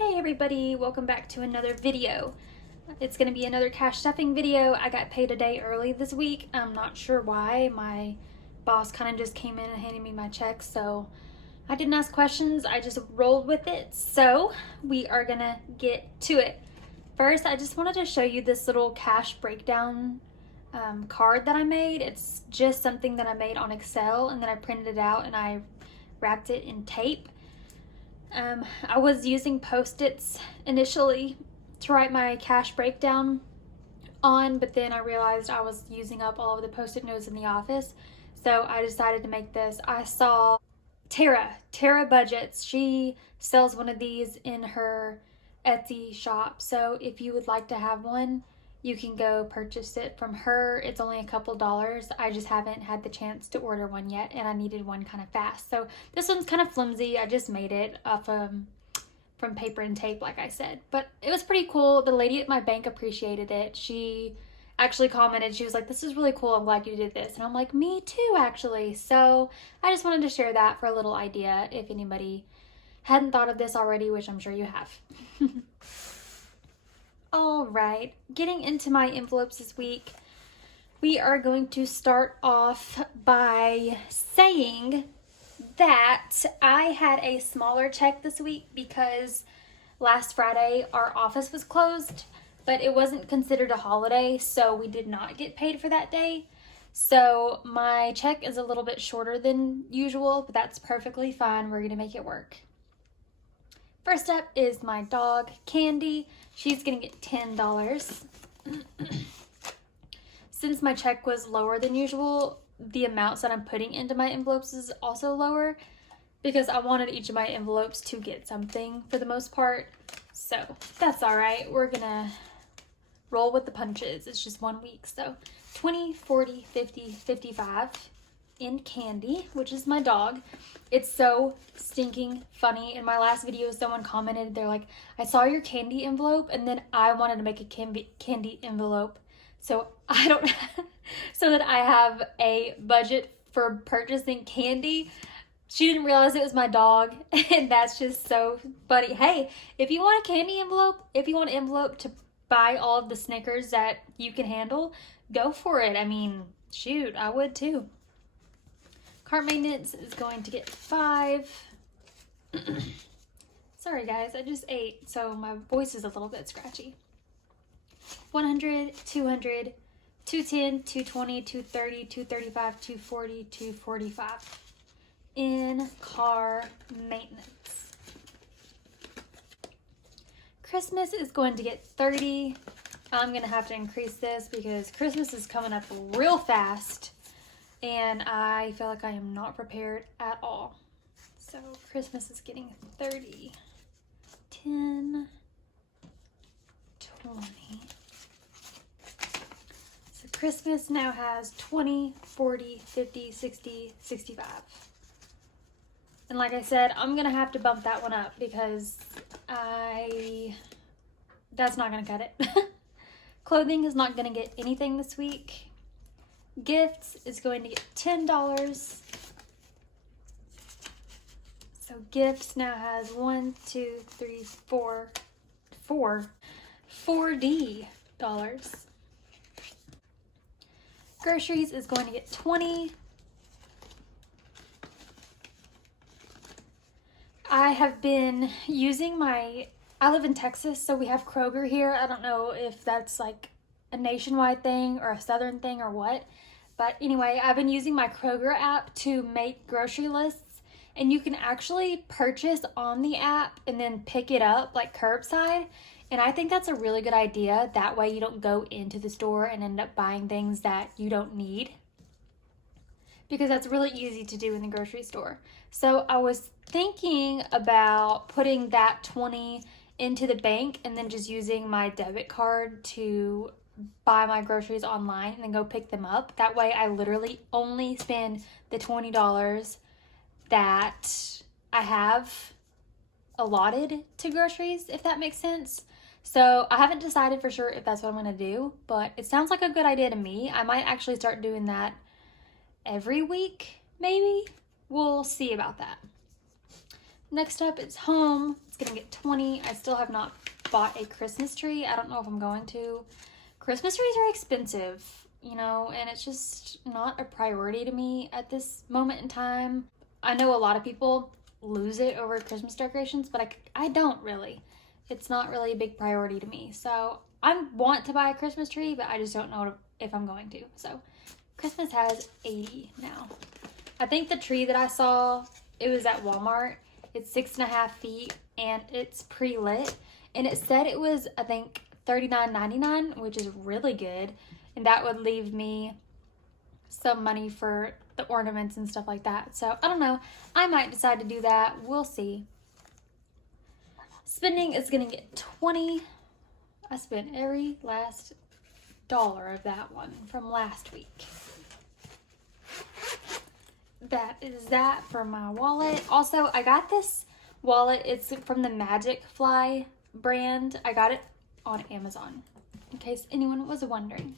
Hey everybody, welcome back to another video. It's going to be another cash stuffing video. I got paid a day early this week. I'm not sure why. My boss kind of just came in and handed me my check, so I didn't ask questions. I just rolled with it. So we are going to get to it. First, I just wanted to show you this little cash breakdown card that I made. It's just something that I made on Excel, and then I printed it out and I wrapped it in tape. I was using Post-its initially to write my cash breakdown on, but then I realized I was using up all of the Post-it notes in the office, so I decided to make this. I saw Tara Budgets. She sells one of these in her Etsy shop, so if you would like to have one, you can go purchase it from her. It's only a couple dollars. I just haven't had the chance to order one yet, and I needed one kind of fast. So this one's kind of flimsy. I just made it off from paper and tape, like I said. But it was pretty cool. The lady at my bank appreciated it. She actually commented. She was like, "This is really cool. I'm glad you did this." And I'm like, "Me too, actually." So I just wanted to share that for a little idea if anybody hadn't thought of this already, which I'm sure you have. All right, getting into my envelopes this week, we are going to start off by saying that I had a smaller check this week because last Friday our office was closed, but it wasn't considered a holiday, so we did not get paid for that day. So my check is a little bit shorter than usual, but that's perfectly fine. We're going to make it work. First up is my dog, Candy. She's gonna get $10. Since my check was lower than usual, the amounts that I'm putting into my envelopes is also lower because I wanted each of my envelopes to get something for the most part. So that's all right. We're gonna roll with the punches. It's just 1 week. So 20, 40, 50, 55 in Candy, which is my dog. It's so stinking funny. In my last video, someone commented, they're like, "I saw your candy envelope, and then I wanted to make a candy envelope so so that I have a budget for purchasing candy." She didn't realize it was my dog, and that's just so funny. Hey, if you want a candy envelope, if you want an envelope to buy all of the Snickers that you can handle, go for it. I mean, shoot, I would too. Cart maintenance is going to get 5. Sorry guys, I just ate, so my voice is a little bit scratchy. 100, 200, 210, 220, 230, 235, 240, 245 in car maintenance. Christmas is going to get 30. I'm going to have to increase this because Christmas is coming up real fast. And I feel like I am not prepared at all. So Christmas is getting 30, 10, 20. So Christmas now has 20, 40, 50, 60, 65. And like I said, I'm going to have to bump that one up because that's not going to cut it. Clothing is not going to get anything this week. Gifts is going to get $10. So gifts now has $4D. Groceries is going to get 20. I have been using I live in Texas, so we have Kroger here. I don't know if that's like a nationwide thing or a southern thing or what. But anyway, I've been using my Kroger app to make grocery lists, and you can actually purchase on the app and then pick it up like curbside. And I think that's a really good idea. That way you don't go into the store and end up buying things that you don't need, because that's really easy to do in the grocery store. So I was thinking about putting that 20 into the bank and then just using my debit card to buy my groceries online and then go pick them up. That way I literally only spend the $20 that I have allotted to groceries, if that makes sense. So I haven't decided for sure if that's what I'm going to do, but it sounds like a good idea to me. I might actually start doing that every week, maybe. We'll see about that. Next up is home. It's going to get $20. I still have not bought a Christmas tree. I don't know if I'm going to. Christmas trees are expensive, you know, and it's just not a priority to me at this moment in time. I know a lot of people lose it over Christmas decorations, but I don't really. It's not really a big priority to me. So I want to buy a Christmas tree, but I just don't know if I'm going to. So Christmas has 80 now. I think the tree that I saw, it was at Walmart. It's 6.5 feet and it's pre-lit. And it said it was, I think, $39.99, which is really good. And that would leave me some money for the ornaments and stuff like that. So I don't know. I might decide to do that. We'll see. Spending is going to get $20. I spent every last dollar of that one from last week. That is that for my wallet. Also, I got this wallet. It's from the Magic Fly brand. I got it on Amazon, in case anyone was wondering.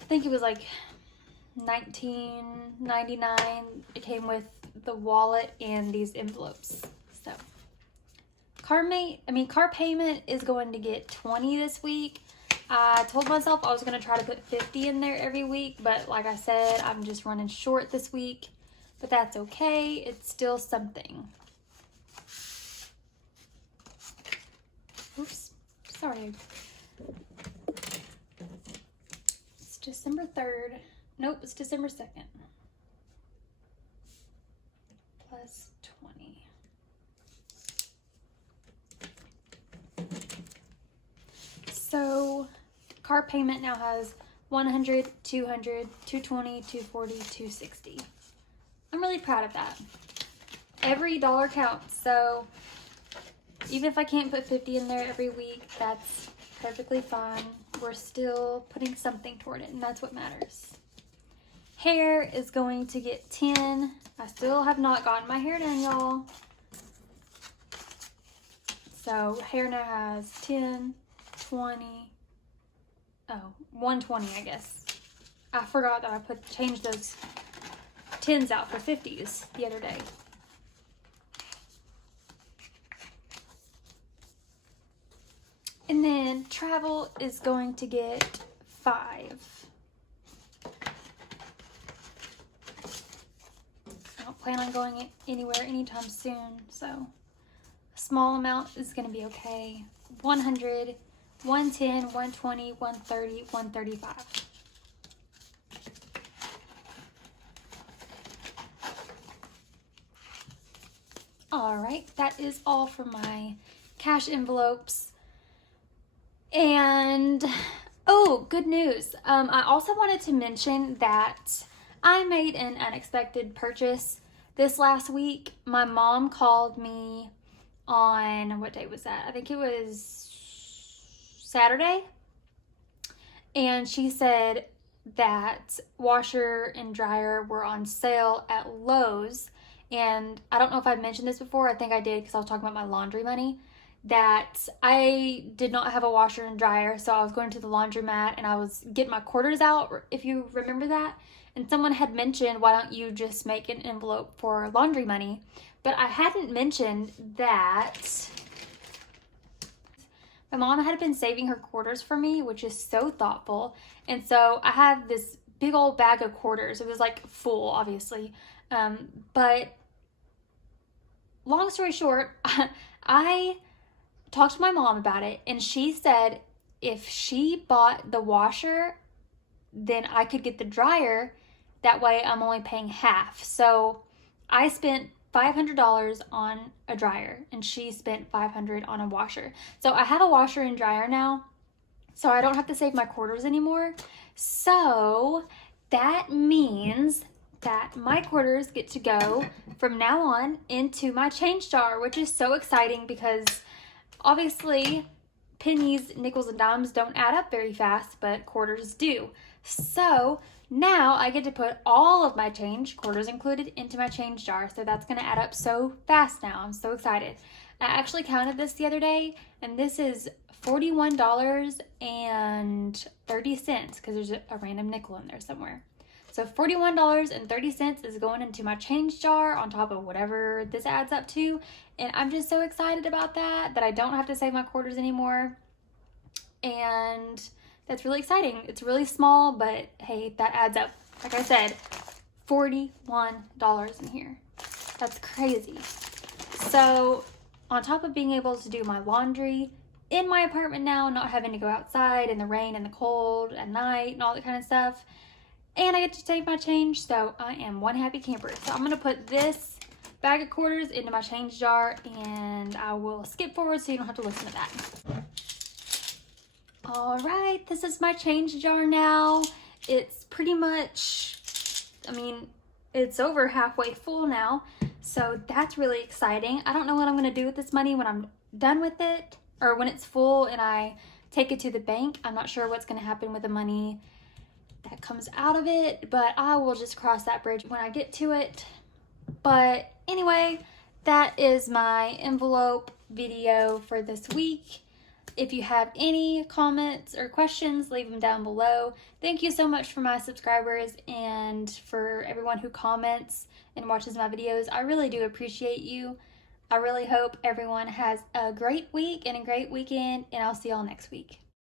I think it was like $19.99. It came with the wallet and these envelopes. So car payment is going to get $20 this week. I told myself I was going to try to put $50 in there every week, but like I said, I'm just running short this week. But that's okay. It's still something. Oops. Sorry. It's December 3rd. Nope, it's December 2nd. Plus 20. So, car payment now has $100, $200, $220, $240, $260. I'm really proud of that. Every dollar counts, so even if I can't put $50 in there every week, that's perfectly fine. We're still putting something toward it, and that's what matters. Hair is going to get $10. I still have not gotten my hair done, y'all. So hair now has 10, 20, oh, 120, I guess. I forgot that I changed those 10s out for 50s the other day. And then travel is going to get $5. I don't plan on going anywhere anytime soon, so a small amount is going to be okay. 100, 110, 120, 130, 135. All right, that is all for my cash envelopes. And, oh, good news. I also wanted to mention that I made an unexpected purchase this last week. My mom called me on, what day was that? I think it was Saturday. And she said that washer and dryer were on sale at Lowe's. And I don't know if I mentioned this before. I think I did because I was talking about my laundry money. That I did not have a washer and dryer, so I was going to the laundromat and I was getting my quarters out, if you remember that. And someone had mentioned, why don't you just make an envelope for laundry money? But I hadn't mentioned that my mom had been saving her quarters for me, which is so thoughtful. And so I have this big old bag of quarters. It was like full, obviously. But long story short, I talked to my mom about it, and she said if she bought the washer, then I could get the dryer. That way I'm only paying half. So I spent $500 on a dryer, and she spent $500 on a washer. So I have a washer and dryer now, so I don't have to save my quarters anymore. So that means that my quarters get to go from now on into my change jar, which is so exciting because obviously pennies, nickels, and dimes don't add up very fast, but quarters do. So now I get to put all of my change, quarters included, into my change jar. So that's going to add up so fast now. I'm so excited. I actually counted this the other day, and this is $41.30 because there's a random nickel in there somewhere. So $41.30 is going into my change jar on top of whatever this adds up to. And I'm just so excited about that I don't have to save my quarters anymore. And that's really exciting. It's really small, but hey, that adds up. Like I said, $41 in here. That's crazy. So on top of being able to do my laundry in my apartment now, not having to go outside in the rain and the cold at night and all that kind of stuff, and I get to save my change, so I am one happy camper. So I'm gonna put this bag of quarters into my change jar, and I will skip forward so you don't have to listen to that. All right, this is my change jar now. It's pretty much, I mean, it's over halfway full now, so that's really exciting. I don't know what I'm gonna do with this money when I'm done with it, or when it's full and I take it to the bank. I'm not sure what's gonna happen with the money that comes out of it, but I will just cross that bridge when I get to it. But anyway, that is my envelope video for this week. If you have any comments or questions, leave them down below. Thank you so much for my subscribers and for everyone who comments and watches my videos. I really do appreciate you. I really hope everyone has a great week and a great weekend, and I'll see y'all next week.